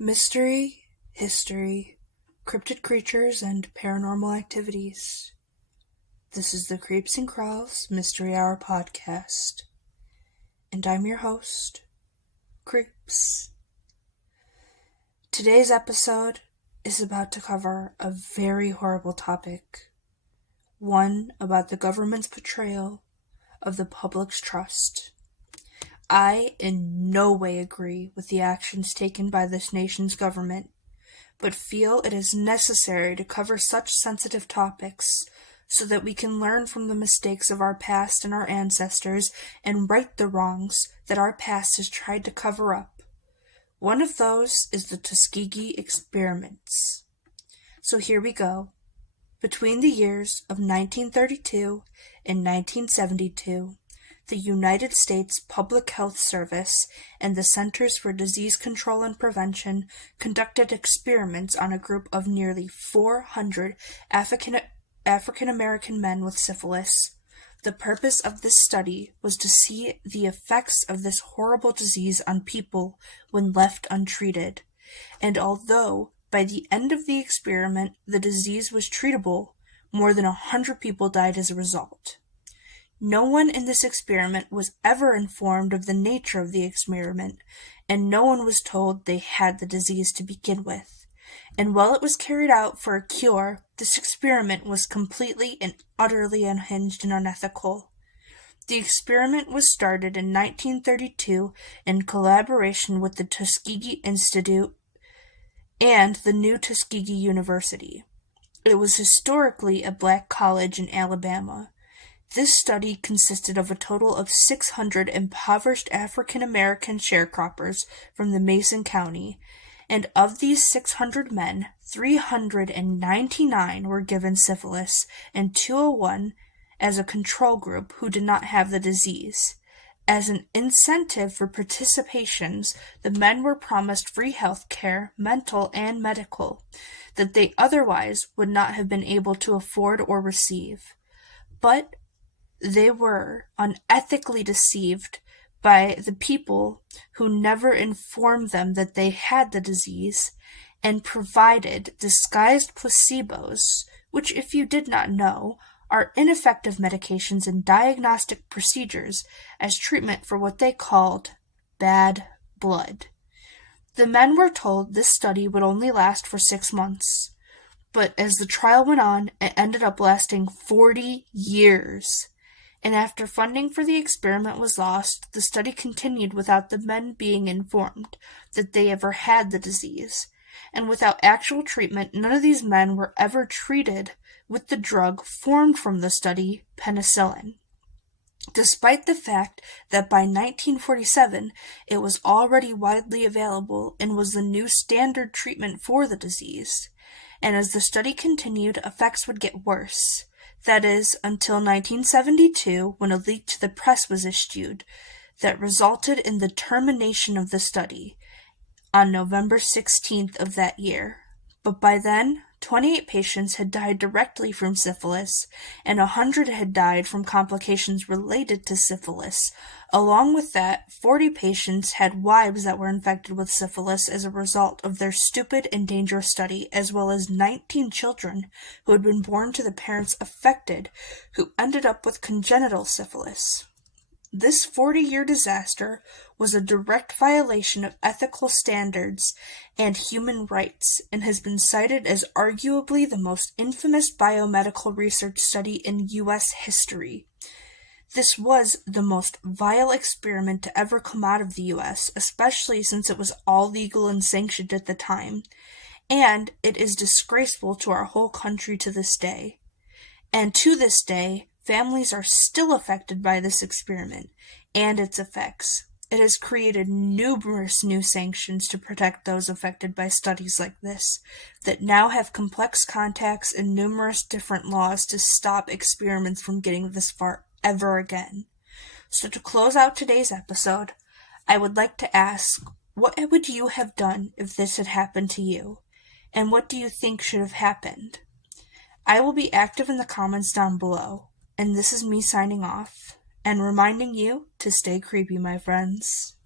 Mystery, history, cryptid creatures, and paranormal activities. This is the Creeps and Crawls Mystery Hour podcast, and I'm your host, Creeps. Today's episode is about to cover a very horrible topic, one about the government's portrayal of the public's trust. I in no way agree with the actions taken by this nation's government, but feel it is necessary to cover such sensitive topics so that we can learn from the mistakes of our past and our ancestors and right the wrongs that our past has tried to cover up. One of those is the Tuskegee Expieriments. So here we go. Between the years of 1932 and 1972, the United States Public Health Service and the Centers for Disease Control and Prevention conducted experiments on a group of nearly 400 African American men with syphilis. The purpose of this study was to see the effects of this horrible disease on people when left untreated. And although by the end of the experiment the disease was treatable, more than 100 people died as a result. No one in this experiment was ever informed of the nature of the experiment, and no one was told they had the disease to begin with. And while it was carried out for a cure, this experiment was completely and utterly unhinged and unethical. The experiment was started in 1932 in collaboration with the Tuskegee Institute and the new Tuskegee University. It was historically a black college in Alabama. This study consisted of a total of 600 impoverished African American sharecroppers from the Mason County, and of these 600 men, 399 were given syphilis and 201 as a control group who did not have the disease. As an incentive for participations, the men were promised free health care, mental and medical, that they otherwise would not have been able to afford or receive. But they were unethically deceived by the people who never informed them that they had the disease and provided disguised placebos, which, if you did not know, are ineffective medications and diagnostic procedures as treatment for what they called bad blood. The men were told this study would only last for 6 months, but as the trial went on, it ended up lasting 40 years. And after funding for the experiment was lost, the study continued without the men being informed that they ever had the disease. And without actual treatment, none of these men were ever treated with the drug formed from the study, penicillin. Despite the fact that by 1947 it was already widely available and was the new standard treatment for the disease. And as the study continued, effects would get worse. That is, until 1972, when a leak to the press was issued that resulted in the termination of the study on November 16th of that year. But by then, 28 patients had died directly from syphilis, and 100 had died from complications related to syphilis. Along with that, 40 patients had wives that were infected with syphilis as a result of their stupid and dangerous study, as well as 19 children who had been born to the parents affected who ended up with congenital syphilis. This 40-year disaster was a direct violation of ethical standards and human rights and has been cited as arguably the most infamous biomedical research study in U.S. history. This was the most vile experiment to ever come out of the U.S., especially since it was all legal and sanctioned at the time, and it is disgraceful to our whole country to this day. And to this day, families are still affected by this experiment and its effects. It has created numerous new sanctions to protect those affected by studies like this that now have complex contacts and numerous different laws to stop experiments from getting this far ever again. So to close out today's episode, I would like to ask, what would you have done if this had happened to you? And what do you think should have happened? I will be active in the comments down below. And this is me signing off, and reminding you to stay creepy, my friends.